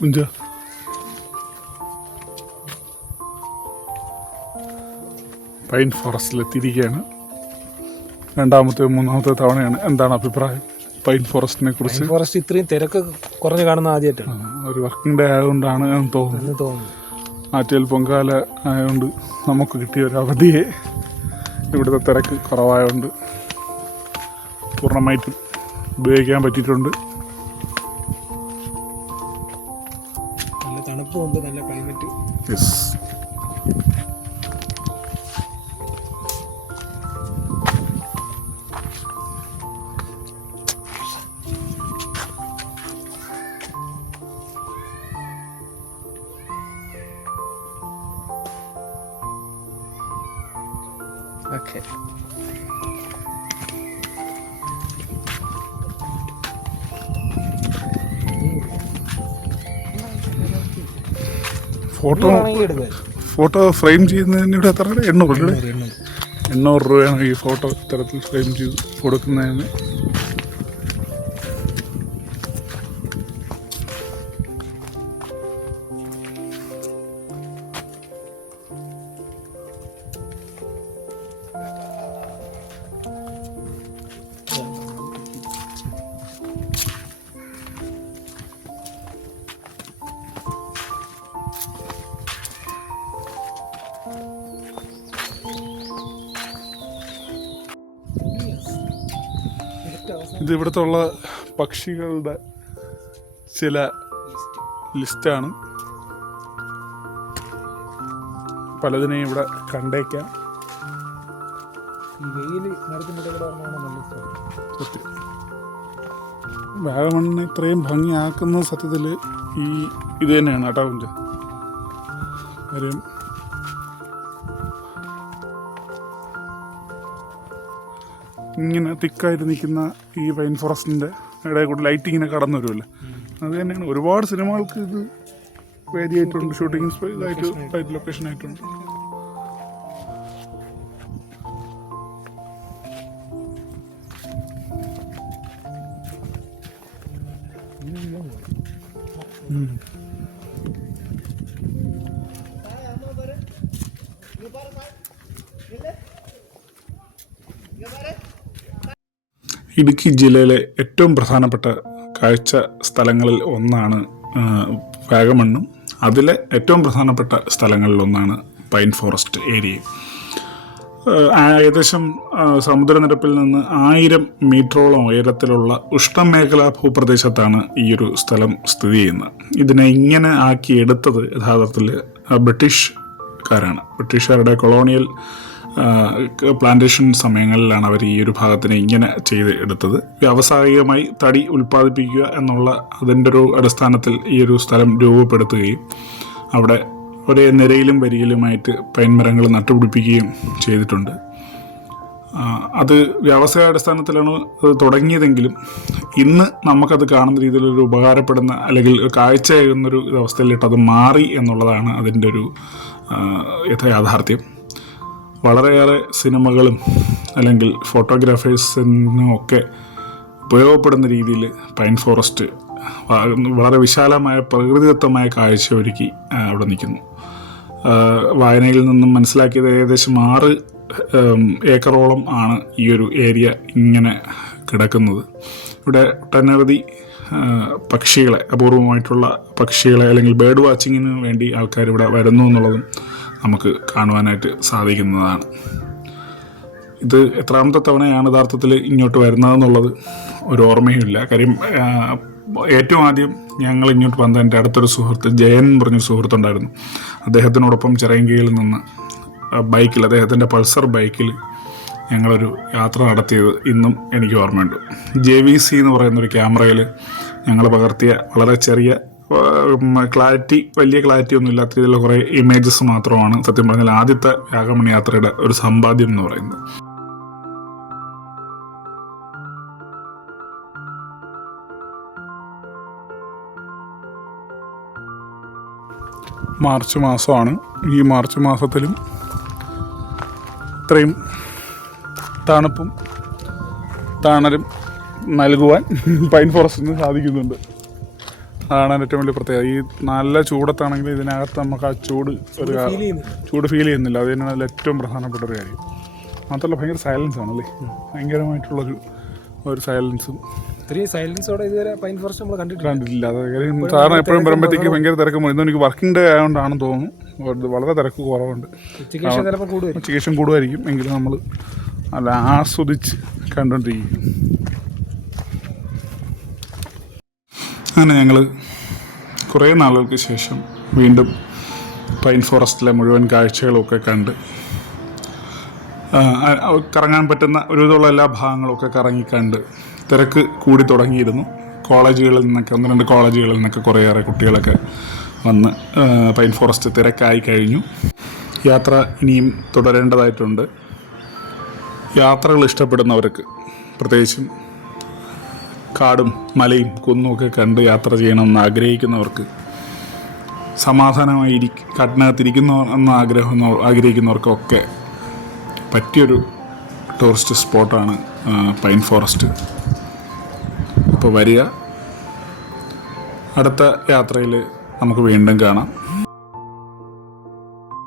കുഞ്ച pine ഫോറസ്റ്റിലെത്തിയിരിക്കുകയാണ്. മൂന്നാമത്തെ തവണയാണ്. എന്താണ് അഭിപ്രായം പൈൻ ഫോറസ്റ്റിനെ കുറിച്ച്? ഫോറസ്റ്റ് ഇത്രയും തിരക്ക് കുറഞ്ഞ് കാണുന്ന ആദ്യമായിട്ടാണ്. ഒരു വർക്കിംഗ് ഡേ ആയതുകൊണ്ടാണ് എന്ന് തോന്നുന്നു. ആറ്റുകാൽ പൊങ്കാല ആയതുകൊണ്ട് നമുക്ക് കിട്ടിയ ഒരു അവധിയെ ഇവിടുത്തെ തിരക്ക് കുറവായതുകൊണ്ട് പൂർണ്ണമായിട്ടും ഉപയോഗിക്കാൻ പറ്റിയിട്ടുണ്ട്. നല്ല തണുപ്പുണ്ട്, നല്ല climate. Yes. Okay. Photo frame ചെയ്യുന്നതിന് ഇവിടെ എത്ര രൂപ? 800 രൂപയാണ് ഈ ഫോട്ടോ ഇത്തരത്തിൽ ഫ്രെയിം ചെയ്ത് കൊടുക്കുന്നതിന്. ഇത് ഇവിടുത്തെ ഉള്ള പക്ഷികളുടെ ചില ലിസ്റ്റാണ്. പലതിനെയും ഇവിടെ കണ്ടേക്കാം. വാഗമണ്ണിനെ ഇത്രയും ഭംഗിയാക്കുന്നത് സത്യത്തിൽ ഇത് തന്നെയാണ് കേട്ടോ കുഞ്ച. കാര്യം ഇങ്ങനെ തിക്കായിട്ട് നിൽക്കുന്ന ഈ പൈൻ ഫോറസ്റ്റിൻ്റെ ഇടയിൽ കൂടെ ലൈറ്റ് ഇങ്ങനെ കടന്നു വരുമല്ലോ. അത് തന്നെയാണ് ഒരുപാട് സിനിമകൾക്ക് ഇത് വേദിയായിട്ടുണ്ട്, ഷൂട്ടിങ് ഇതായിട്ട് ലൊക്കേഷൻ ആയിട്ടുണ്ട്. ഇടുക്കി ജില്ലയിലെ ഏറ്റവും പ്രധാനപ്പെട്ട കാഴ്ച സ്ഥലങ്ങളിൽ ഒന്നാണ് വാഗമണ്ണും. അതിലെ ഏറ്റവും പ്രധാനപ്പെട്ട സ്ഥലങ്ങളിൽ ഒന്നാണ് പൈൻ ഫോറസ്റ്റ് ഏരിയ. ഏകദേശം സമുദ്രനിരപ്പിൽ നിന്ന് 1000 മീറ്ററോളം ഉയരത്തിലുള്ള ഉഷ്ണമേഖലാ ഭൂപ്രദേശത്താണ് ഈ ഒരു സ്ഥലം സ്ഥിതി ചെയ്യുന്നത്. ഇതിനെ ഇങ്ങനെ ആക്കിയെടുത്തത് യഥാർത്ഥത്തിൽ ബ്രിട്ടീഷുകാരുടെ കൊളോണിയൽ പ്ലാന്റേഷൻ സമയങ്ങളിലാണ് അവർ ഈ ഒരു ഭാഗത്തിനെ ഇങ്ങനെ ചെയ്ത് എടുത്തത്. വ്യാവസായികമായി തടി ഉൽപ്പാദിപ്പിക്കുക എന്നുള്ള അതിൻ്റെ ഒരു അടിസ്ഥാനത്തിൽ ഈ ഒരു സ്ഥലം രൂപപ്പെടുത്തുകയും അവിടെ ഒരേ നിരയിലും വരിയിലുമായിട്ട് പൈൻ മരങ്ങൾ നട്ടുപിടിപ്പിക്കുകയും ചെയ്തിട്ടുണ്ട്. അത് വ്യാവസായാടിസ്ഥാനത്തിലാണ് അത് തുടങ്ങിയതെങ്കിലും ഇന്ന് നമുക്കത് കാണുന്ന രീതിയിലൊരു ഉപകാരപ്പെടുന്ന അല്ലെങ്കിൽ കാഴ്ചയാകുന്നൊരു അവസ്ഥയിലിട്ട് അത് മാറി എന്നുള്ളതാണ് അതിൻ്റെ ഒരു യാഥാർത്ഥ്യം. വളരെയേറെ സിനിമകളും അല്ലെങ്കിൽ ഫോട്ടോഗ്രാഫേഴ്സിനും ഒക്കെ ഉപയോഗപ്പെടുന്ന രീതിയിൽ പൈൻ ഫോറസ്റ്റ് വളരെ വിശാലമായ പ്രകൃതിദത്തമായ കാഴ്ച ഒരുക്കി അവിടെ നിൽക്കുന്നു. വായനയിൽ നിന്നും മനസ്സിലാക്കിയത് ഏകദേശം 6 ഏക്കറോളം ആണ് ഈ ഒരു ഏരിയ ഇങ്ങനെ കിടക്കുന്നത്. ഇവിടെ ഒട്ടനവധി പക്ഷികളെ, അപൂർവമായിട്ടുള്ള പക്ഷികളെ അല്ലെങ്കിൽ ബേർഡ് വാച്ചിങ്ങിന് വേണ്ടി ആൾക്കാർ ഇവിടെ വരുന്നു എന്നുള്ളതും നമുക്ക് കാണുവാനായിട്ട് സാധിക്കുന്നതാണ്. ഇത് എത്രാമത്തെ തവണയാണ് യഥാർത്ഥത്തിൽ ഇങ്ങോട്ട് വരുന്നതെന്നുള്ളത് ഒരു ഓർമ്മയുമില്ല. കാര്യം ഏറ്റവും ആദ്യം ഞങ്ങൾ ഇങ്ങോട്ട് വന്ന എൻ്റെ അടുത്തൊരു സുഹൃത്ത് ജയൻ പറഞ്ഞൊരു സുഹൃത്തുണ്ടായിരുന്നു. അദ്ദേഹത്തിനോടൊപ്പം ചിറയൻകീഴിൽ നിന്ന് ബൈക്കിൽ, അദ്ദേഹത്തിൻ്റെ പൾസർ ബൈക്കിൽ ഞങ്ങളൊരു യാത്ര നടത്തിയത് ഇന്നും എനിക്ക് ഓർമ്മയുണ്ട്. JVC എന്ന് പറയുന്നൊരു ക്യാമറയിൽ ഞങ്ങൾ പകർത്തിയ വളരെ ചെറിയ വലിയ ക്ലാരിറ്റി ഒന്നും ഇല്ലാത്ത രീതിയിലുള്ള കുറേ ഇമേജസ് മാത്രമാണ് സത്യം പറഞ്ഞാൽ ആദ്യത്തെ വാഗമൺ യാത്രയുടെ ഒരു സമ്പാദ്യം എന്ന് പറയുന്നത്. മാർച്ച് മാസമാണ്. ഈ മാർച്ച് മാസത്തിലും ഇത്രയും തണുപ്പും തണലും നൽകുവാൻ പൈൻ ഫോറസ്റ്റിന് സാധിക്കുന്നുണ്ട്. അതാണ് ഏറ്റവും വലിയ പ്രത്യേകത. ഈ നല്ല ചൂടത്താണെങ്കിൽ ഇതിനകത്ത് നമുക്ക് ആ ചൂട് ഒരു ഫീൽ ചെയ്യുന്നില്ല. ചൂട് ഫീൽ ചെയ്യുന്നില്ല. അത് തന്നെയാണ് അതിൽ ഏറ്റവും പ്രധാനപ്പെട്ട ഒരു കാര്യം. മാത്രമല്ല ഭയങ്കര സൈലൻസ് ആണല്ലേ, ഭയങ്കരമായിട്ടുള്ളൊരു സൈലൻസും. ഇത്രയും സൈലൻസോടെ ഇതുവരെ പൈൻ ഫോറസ്റ്റ് നമ്മൾ കണ്ടിട്ടില്ല. അത് സാറിന് എപ്പോഴും വരുമ്പോഴത്തേക്ക് ഭയങ്കര തിരക്ക്. ഇന്ന് എനിക്ക് വർക്കിംഗ് ഡേ ആയതുകൊണ്ടാണെന്ന് തോന്നുന്നു വളരെ തിരക്ക് കുറവുണ്ട്. ഉച്ചയ്ക്ക് കൂടുമായിരിക്കും. എങ്കിലും നമ്മൾ നല്ല ആസ്വദിച്ച് കണ്ടുകൊണ്ടിരിക്കും. അങ്ങനെ ഞങ്ങൾ കുറേ നാളുകൾക്ക് ശേഷം വീണ്ടും പൈൻ ഫോറസ്റ്റിലെ മുഴുവൻ കാഴ്ചകളുമൊക്കെ കണ്ട് കറങ്ങാൻ പറ്റുന്ന ഒരുവിധമുള്ള എല്ലാ ഭാഗങ്ങളുമൊക്കെ കറങ്ങിക്കണ്ട് തിരക്ക് കൂടി തുടങ്ങിയിരുന്നു. കോളേജുകളിൽ നിന്നൊക്കെ 1-2 കോളേജുകളിൽ നിന്നൊക്കെ കുറേയേറെ കുട്ടികളൊക്കെ വന്ന് പൈൻ ഫോറസ്റ്റ് തിരക്കായി കഴിഞ്ഞു. യാത്ര ഇനിയും തുടരേണ്ടതായിട്ടുണ്ട്. യാത്രകൾ ഇഷ്ടപ്പെടുന്നവർക്ക്, പ്രത്യേകിച്ചും കാടും മലയും കുന്നുമൊക്കെ കണ്ട് യാത്ര ചെയ്യണമെന്ന് ആഗ്രഹിക്കുന്നവർക്ക്, സമാധാനമായി കാട്ടിനകത്തിരിക്കുന്നു എന്ന് ആഗ്രഹിക്കുന്നവർക്കൊക്കെ പറ്റിയൊരു ടൂറിസ്റ്റ് സ്പോട്ടാണ് പൈൻ ഫോറസ്റ്റ്. അപ്പോൾ വരിക. അടുത്ത യാത്രയിൽ നമുക്ക് വീണ്ടും കാണാം.